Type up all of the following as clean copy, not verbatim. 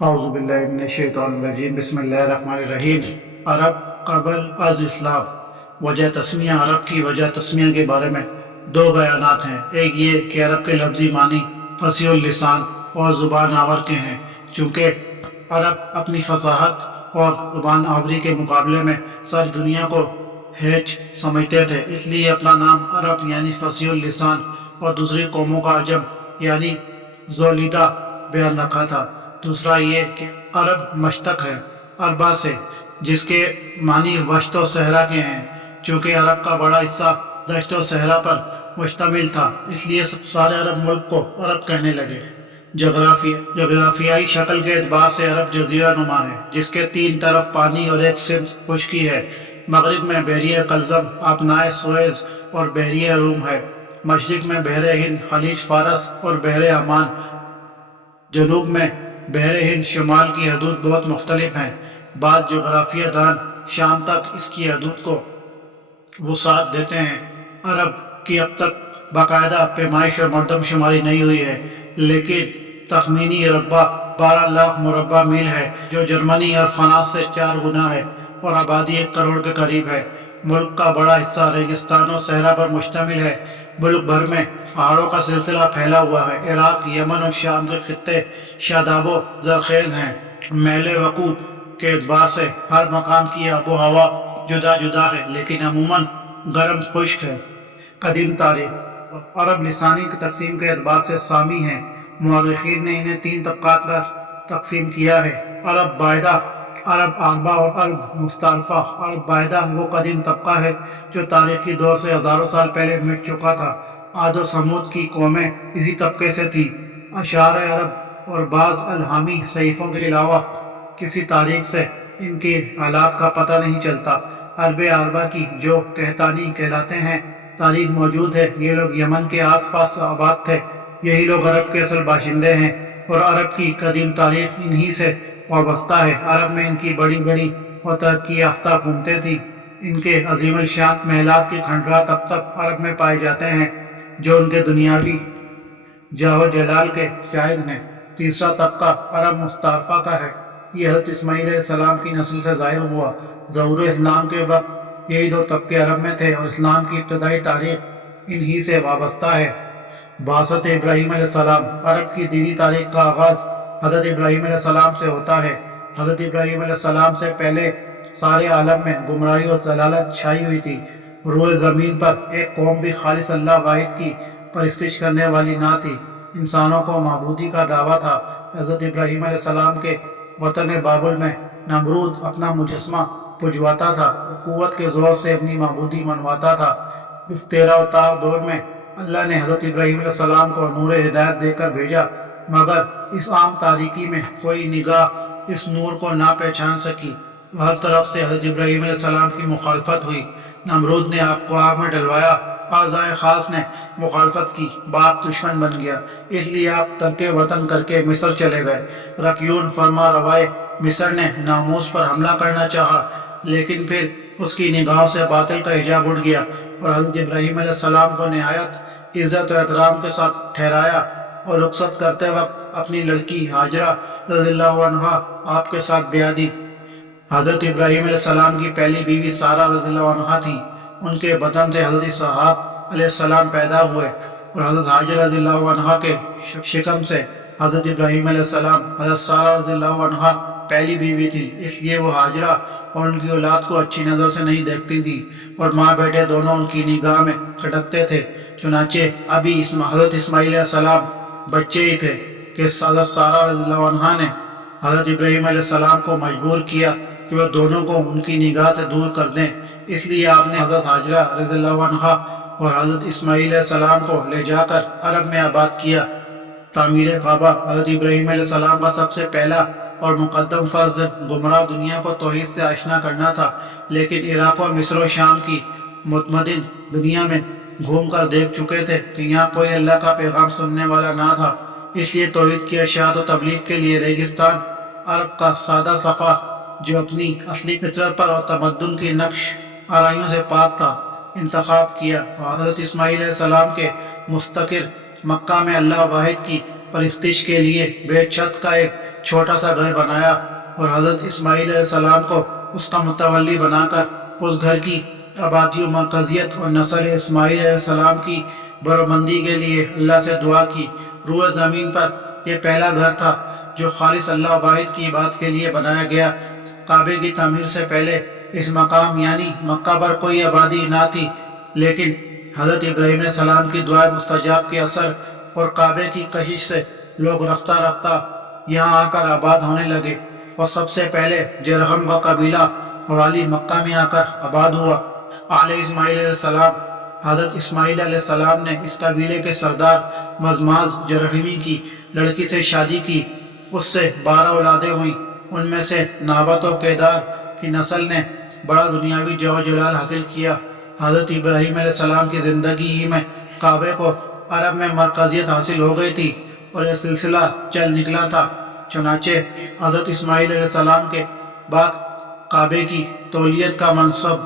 اعوذ باللہ من الشیطان الرجیم بسم اللہ الرحمن الرحیم۔ عرب قبل از اسلام۔ وجہ تسمیہ۔ عرب کی وجہ تسمیہ کے بارے میں دو بیانات ہیں۔ ایک یہ کہ عرب کے لفظی معنی فصیح اللسان اور زبان آور کے ہیں، چونکہ عرب اپنی فصاحت اور زبان آوری کے مقابلے میں ساری دنیا کو ہیچ سمجھتے تھے، اس لیے اپنا نام عرب یعنی فصیح اللسان اور دوسری قوموں کا عجم یعنی ذولیدہ بیان رکھا تھا۔ دوسرا یہ کہ عرب مشتق ہے عربہ سے، جس کے معنی وشت و صحرا کے ہیں۔ چونکہ عرب کا بڑا حصہ دشت و صحرا پر مشتمل تھا، اس لیے سارے عرب ملک کو عرب کہنے لگے۔ جغرافیائی شکل کے اعتبار سے عرب جزیرہ نما ہے، جس کے تین طرف پانی اور ایک سمت خشکی ہے۔ مغرب میں بحیرہ قلزم، آبنائے سوئز اور بحیرہ روم ہے۔ مشرق میں بحر ہند، خلیج فارس اور بحر عمان۔ جنوب میں بحر ہند، شمال کی حدود بہت مختلف ہیں۔ بعض جغرافیہ دان شام تک اس کی حدود کو وسعت دیتے ہیں۔ عرب کی اب تک باقاعدہ پیمائش اور مردم شماری نہیں ہوئی ہے، لیکن تخمینی رقبہ 12 لاکھ مربع میل ہے، جو جرمنی اور فرانس سے 4 گنا ہے، اور آبادی 1 کروڑ کے قریب ہے۔ ملک کا بڑا حصہ ریگستان و صحرا پر مشتمل ہے۔ ملک بھر میں پہاڑوں کا سلسلہ پھیلا ہوا ہے۔ عراق، یمن اور شام کے خطے شاداب و زرخیز ہیں۔ میل وقوع کے اعتبار سے ہر مقام کی آب و ہوا جدا جدا ہے، لیکن عموماً گرم خشک ہے۔ قدیم تاریخ۔ عرب لسانی تقسیم کے اعتبار سے سامی ہیں۔ مورخین نے انہیں 3 طبقات پر تقسیم کیا ہے: عرب بائدہ، عرب عربہ اور عرب مستعرفہ۔ عرب بائدہ وہ قدیم طبقہ ہے جو تاریخی دور سے ہزاروں سال پہلے مٹ چکا تھا۔ عاد و سمود کی قومیں اسی طبقے سے تھیں۔ اشعار عرب اور بعض الہامی صحیفوں کے علاوہ کسی تاریخ سے ان کے حالات کا پتہ نہیں چلتا۔ عرب عربہ کی جو کہتانی کہلاتے ہیں تاریخ موجود ہے۔ یہ لوگ یمن کے آس پاس آباد تھے۔ یہی لوگ عرب کے اصل باشندے ہیں، اور عرب کی قدیم تاریخ انہی سے وابستہ ہے۔ عرب میں ان کی بڑی بڑی اور ترقی یافتہ حکومتیں تھیں۔ ان کے عظیم الشان محلات کے کھنڈرات اب تک عرب میں پائے جاتے ہیں، جو ان کے دنیاوی جاہ و جلال کے شاہد ہیں۔ تیسرا طبقہ عرب مستعرفہ کا ہے۔ یہ حضرت اسماعیل علیہ السلام کی نسل سے ظاہر ہوا۔ ظہور اسلام کے وقت یہی 2 طبقے عرب میں تھے، اور اسلام کی ابتدائی تاریخ انہی سے وابستہ ہے۔ بعثت ابراہیم علیہ السلام۔ عرب کی دینی تاریخ کا آغاز حضرت ابراہیم علیہ السلام سے ہوتا ہے۔ حضرت ابراہیم علیہ السلام سے پہلے سارے عالم میں گمراہی اور ضلالت چھائی ہوئی تھی۔ روئے زمین پر ایک قوم بھی خالص اللہ واحد کی پرستش کرنے والی نہ تھی۔ انسانوں کو معبودی کا دعویٰ تھا۔ حضرت ابراہیم علیہ السلام کے وطن بابل میں نمرود اپنا مجسمہ پجواتا تھا، قوت کے زور سے اپنی معبودی منواتا تھا۔ اس تیرہ و تاق دور میں اللہ نے حضرت ابراہیم علیہ السلام کو نور ہدایت دے کر بھیجا، مگر اس عام تاریکی میں کوئی نگاہ اس نور کو نہ پہچان سکی۔ ہر طرف سے حضرت ابراہیم علیہ السلام کی مخالفت ہوئی۔ نمرود نے آپ کو آگ میں ڈلوایا، اعضائے خاص نے مخالفت کی، باپ دشمن بن گیا۔ اس لیے آپ ترک وطن کر کے مصر چلے گئے۔ رکیون فرما روائے مصر نے ناموس پر حملہ کرنا چاہا، لیکن پھر اس کی نگاہوں سے باطل کا حجاب اٹھ گیا، اور حضرت ابراہیم علیہ السلام کو نہایت عزت و احترام کے ساتھ ٹھہرایا، اور رخصت کرتے وقت اپنی لڑکی ہاجرہ رضی اللہ عنہا آپ کے ساتھ بیاہ دی۔ حضرت ابراہیم علیہ السلام کی پہلی بیوی سارہ رضی اللہ عنہا تھی۔ ان کے بدن سے حضرت اسحاق علیہ السلام پیدا ہوئے، اور حضرت ہاجرہ رضی اللہ عنہا کے شکم سے حضرت ابراہیم علیہ السلام۔ حضرت سارہ رضی اللہ عنہا پہلی بیوی تھی، اس لیے وہ ہاجرہ اور ان کی اولاد کو اچھی نظر سے نہیں دیکھتی تھی، اور ماں بیٹے دونوں ان کی نگاہ میں کھٹکتے تھے۔ چنانچہ ابھی حضرت اسماعیل علیہ السلام بچے ہی تھے کہ حضرت سارہ رضی اللہ عنہا نے حضرت ابراہیم علیہ السلام کو مجبور کیا کہ وہ دونوں کو ان کی نگاہ سے دور کر دیں۔ اس لیے آپ نے حضرت ہاجرہ رضی اللہ عنہا اور حضرت اسماعیل علیہ السلام کو لے جا کر عرب میں آباد کیا۔ تعمیر کعبہ حضرت ابراہیم علیہ السلام کا سب سے پہلا اور مقدم فرض گمراہ دنیا کو توحید سے آشنا کرنا تھا، لیکن عراق و مصر و شام کی متمدن دنیا میں گھوم کر دیکھ چکے تھے کہ یہاں کوئی اللہ کا پیغام سننے والا نہ تھا۔ اس لیے توحید کی اشاعت و تبلیغ کے لیے ریگستان عرب کا سادہ صفحہ، جو اپنی اصلی فطرت پر اور تمدن کی نقش آرائیوں سے پاک تھا، انتخاب کیا۔ حضرت اسماعیل علیہ السلام کے مستقر مکہ میں اللہ واحد کی پرستش کے لیے بے چھت کا ایک چھوٹا سا گھر بنایا اور حضرت اسماعیل علیہ السلام کو اس کا متولی بنا کر اس گھر کی آبادی و مرکزیت اور نسل اسماعیل علیہ السلام کی برومندی کے لیے اللہ سے دعا کی۔ روئے زمین پر یہ پہلا گھر تھا جو خالص اللہ واحد کی عبادت کے لیے بنایا گیا۔ کعبے کی تعمیر سے پہلے اس مقام یعنی مکہ پر کوئی آبادی نہ تھی، لیکن حضرت ابراہیم علیہ السلام کی دعائیں مستجاب کے اثر اور کعبے کی کشش سے لوگ رفتہ رفتہ یہاں آ کر آباد ہونے لگے، اور سب سے پہلے جرہم کا قبیلہ والی مکہ میں آ کر آباد ہوا۔ آل اسماعیل علیہ السلام حضرت اسماعیل علیہ السلام نے اس قبیلے کے سردار مزماز جرہمی کی لڑکی سے شادی کی، اس سے 12 اولادیں ہوئیں۔ ان میں سے نابت و کیدار کی نسل نے بڑا دنیاوی جو و جلال حاصل کیا۔ حضرت ابراہیم علیہ السلام کی زندگی ہی میں کعبے کو عرب میں مرکزیت حاصل ہو گئی تھی اور یہ سلسلہ چل نکلا تھا۔ چنانچہ حضرت اسماعیل علیہ السلام کے بعد کعبے کی تولیت کا منصب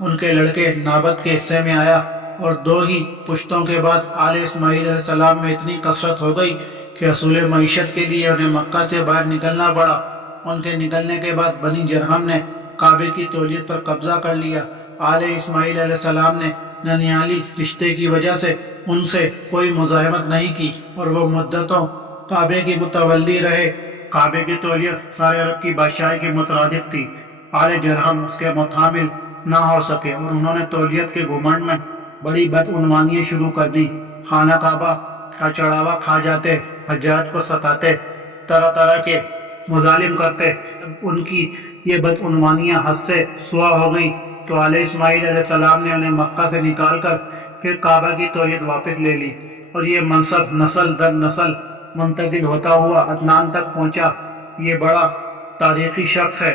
ان کے لڑکے نابت کے حصے میں آیا، اور 2 ہی پشتوں کے بعد آل اسماعیل علیہ السلام میں اتنی کثرت ہو گئی کہ حصول معیشت کے لیے انہیں مکہ سے باہر نکلنا پڑا۔ ان کے نکلنے کے بعد بنی جرہم نے کعبے کی تولیت پر قبضہ کر لیا۔ آل اسماعیل علیہ السلام نے ننیالی رشتے کی وجہ سے ان سے کوئی مزاحمت نہیں کی اور وہ مدتوں کعبے کی متولی رہے۔ کعبے کی تولیت سارے عرب کی بادشاہی کے مترادف تھی۔ آل جرہم اس کے متحمل نہ ہو سکے اور انہوں نے تولیت کے گھمنڈ میں بڑی بدعنوانیاں شروع کر دی۔ خانہ کعبہ کا چڑھاوا کھا جاتے، حجاج کو ستاتے، طرح طرح کے مظالم کرتے۔ ان کی یہ بدعنوانیاں حد سے سوا ہو گئی تو آل اسماعیل علیہ السلام نے انہیں مکہ سے نکال کر پھر کعبہ کی تولیت واپس لے لی، اور یہ منصب نسل در نسل منتقل ہوتا ہوا عدنان تک پہنچا۔ یہ بڑا تاریخی شخص ہے۔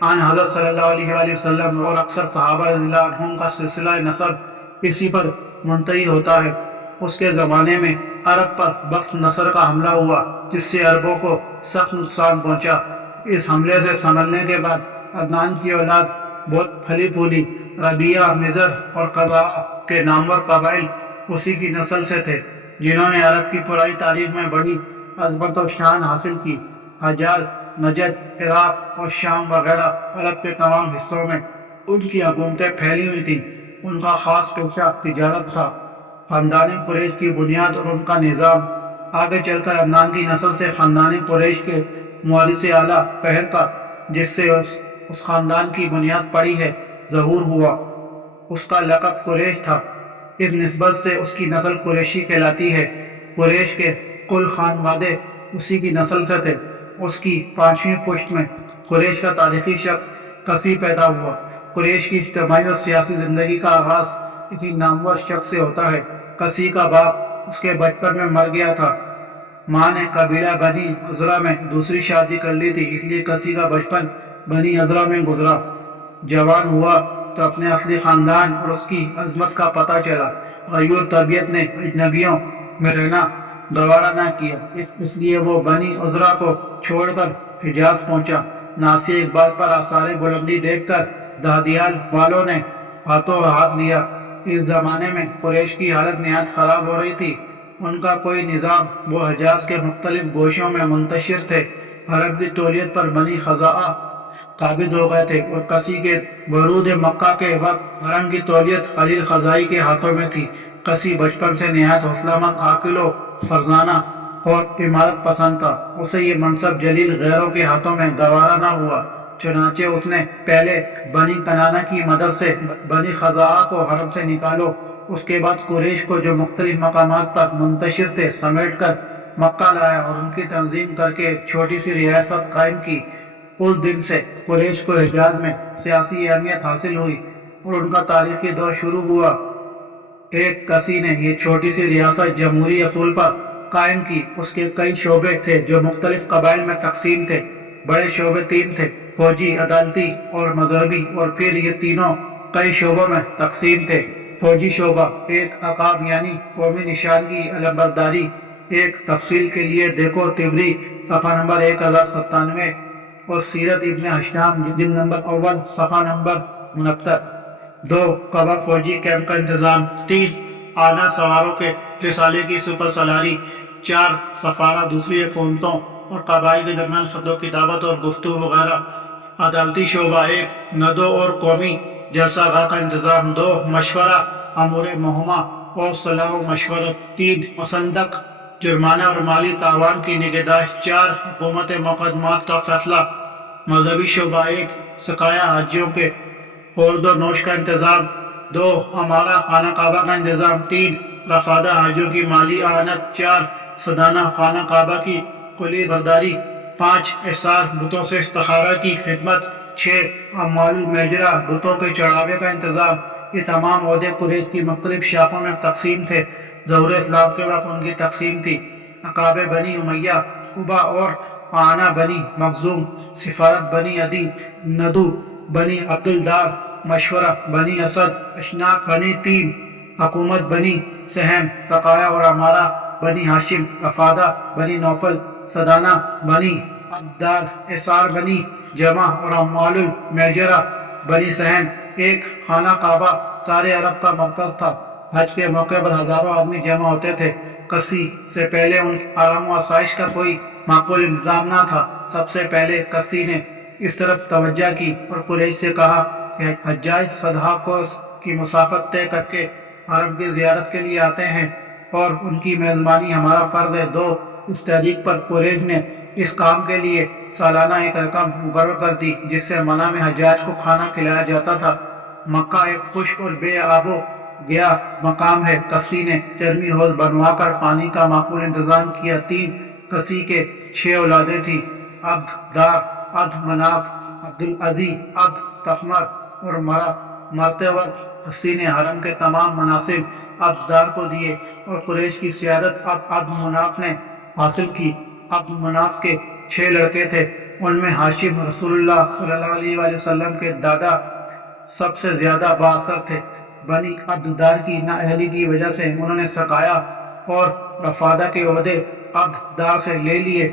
آن حضرت صلی اللہ علیہ وآلہ وسلم اور اکثر صحابہ رضی اللہ عنہم کا سلسلہ نسب اسی پر منتہی ہوتا ہے۔ اس کے زمانے میں عرب پر بخت نصر کا حملہ ہوا جس سے عربوں کو سخت نقصان پہنچا۔ اس حملے سے سنبھلنے کے بعد عدنان کی اولاد بہت پھلی پھولی۔ ربیعہ، مضر اور قضاء کے نامور قبائل اسی کی نسل سے تھے جنہوں نے عرب کی پرائی تاریخ میں بڑی عظمت و شان حاصل کی۔ حجاز، نجد، عراق اور شام وغیرہ عرب کے تمام حصوں میں ان کی حکومتیں پھیلی ہوئی تھیں۔ ان کا خاص پیشہ تجارت تھا۔ خاندان قریش کی بنیاد اور ان کا نظام آگے چل کر عدنان کی نسل سے خاندان قریش کے موارث اعلیٰ فہر کا، جس سے اس خاندان کی بنیاد پڑی ہے، ظہور ہوا۔ اس کا لقب قریش تھا، اس نسبت سے اس کی نسل قریشی کہلاتی ہے۔ قریش کے کل خانوادے اسی کی نسل سے تھے۔ اس کی 5ویں پشت میں قریش کا تاریخی شخص کسی پیدا ہوا۔ قریش کی اجتماعی اور سیاسی زندگی کا آغاز اسی نامور شخص سے ہوتا ہے۔ کسی کا باپ اس کے بچپن میں مر گیا تھا۔ ماں نے قبیلہ بنی عذرا میں دوسری شادی کر لی تھی، اس لیے کسی کا بچپن بنی عذرا میں گزرا۔ جوان ہوا تو اپنے اصلی خاندان اور اس کی عظمت کا پتہ چلا۔ غیور طبیعت نے اجنبیوں میں رہنا گوارا نہ کیا، اس لیے وہ بنی عذرا کو چھوڑ کر حجاز پہنچا۔ ناصیہ اقبال پر آثار بلندی دیکھ کر دہدیال والوں نے ہاتھوں ہاتھ لیا۔ اس زمانے میں قریش کی حالت نہایت خراب ہو رہی تھی۔ ان کا کوئی نظام، وہ حجاز کے مختلف گوشوں میں منتشر تھے۔ عرب کی تولیت پر بنی خزاعہ قابض ہو گئے تھے اور کسی کے ورود مکہ کے وقت حرم کی تولیت خلیل خزائی کے ہاتھوں میں تھی۔ کسی بچپن سے نہایت حوصلہ مند، عاقل و فرزانہ اور عمارت پسند تھا۔ اسے یہ منصب جلیل غیروں کے ہاتھوں میں گوارا نہ ہوا، چنانچہ اس نے پہلے بنی کنانہ کی مدد سے بنی خزاعہ کو حرم سے نکالو، اس کے بعد قریش کو جو مختلف مقامات پر منتشر تھے سمیٹ کر مکہ لایا اور ان کی تنظیم کر کے ایک چھوٹی سی ریاست قائم کی۔ اس دن سے قریش کو حجاز میں سیاسی اہمیت حاصل ہوئی اور ان کا تاریخی دور شروع ہوا۔ ایک کسی نے یہ چھوٹی سی ریاست جمہوری اصول پر قائم کی۔ اس کے کئی شعبے تھے جو مختلف قبائل میں تقسیم تھے۔ بڑے شعبے 3 تھے، فوجی، عدالتی اور مذہبی، اور پھر یہ تینوں کئی شعبوں میں تقسیم تھے۔ فوجی شعبہ: ایک عقاب یعنی قومی نشانگی علمبرداری۔ ایک تفصیل کے لیے دیکھو طبری صفحہ نمبر 1097 اور سیرت ابن ہشام جلد نمبر اول صفحہ نمبر 69۔ 2. قبا فوجی کیمپ کا انتظام۔ 3. آنا سواروں کے رسالے کی سپر سالاری۔ 4. سفارہ دوسری حکومتوں اور قبائل کے درمیان خط و کتابت اور گفتگو وغیرہ۔ عدالتی شعبہ 1 ندو اور قومی جلسہ گاہ کا انتظام۔ 2 مشورہ امور مہمہ اور صلاح و مشورت۔ 3 مسندق جرمانہ اور مالی تاوان کی نگہداشت۔ 4 حکومت مقدمات کا فیصلہ۔ مذہبی شعبہ 1 سقایا حاجیوں کے خورد و نوش کا انتظام۔ 2 ہمارا خانہ کعبہ کا انتظام۔ 3 رفادہ حاجیوں کی مالی اعانت۔ 4 سدانہ خانہ کعبہ کی کلی برداری۔ 5 احسار بتوں سے استخارہ کی خدمت۔ 6 اموال المیجرہ بتوں کے چڑھاوے کا انتظام۔ یہ تمام عہدے قریش کی مختلف شاخوں میں تقسیم تھے۔ ظہور اسلام کے وقت ان کی تقسیم تھی۔ اقاب بنی امیہ، قبا اور قعنہ بنی مخزوم، سفارت بنی عدی، ندو بنی عبدالدار، مشورہ بنی اسد، اشناق بنی تیم، حکومت بنی سہم، سقایا اور امارہ بنی ہاشم، رفادہ بنی نوفل، سدانہ بنی عبدالدار، احسار بنی جمع اور اموال المیجرہ بنی سہم۔ ایک خانہ کعبہ سارے عرب کا مرکز تھا۔ حج کے موقع پر ہزاروں آدمی جمع ہوتے تھے۔ کسی سے پہلے ان آرام و آسائش کا کوئی معقول انتظام نہ تھا۔ سب سے پہلے کسی نے اس طرف توجہ کی اور قریش سے کہا کہ حجاج صدہا کوس کی مسافت طے کر کے عرب کی زیارت کے لیے آتے ہیں اور ان کی میزبانی ہمارا فرض ہے۔ 2 اس تحریک پر قریش نے اس کام کے لیے سالانہ ایک رقم مقرر کر دی جس سے منع میں حجاج کو کھانا کھلایا جاتا تھا۔ مکہ ایک خشک اور بے آب و گیا مقام ہے۔ کسی نے چرمی حوض بنوا کر پانی کا معقول انتظام کیا۔ 3 کسی کے 6 اولادیں تھیں، عبد دار، عبد مناف، عبدالعزی، عبد تخمر اور مرتے وقت کسی نے حرم کے تمام مناصب عبد دار کو دیے اور قریش کی سیادت عبد مناف نے حاصل کی۔ عبد مناف کے 6 لڑکے تھے، ان میں ہاشم رسول اللہ صلی اللہ علیہ وآلہ وسلم کے دادا سب سے زیادہ بااثر تھے۔ بنی عبدالدار کی نااہلی کی وجہ سے انہوں نے سقایا اور رفادہ کے عہدے عبد دار سے لے لیے۔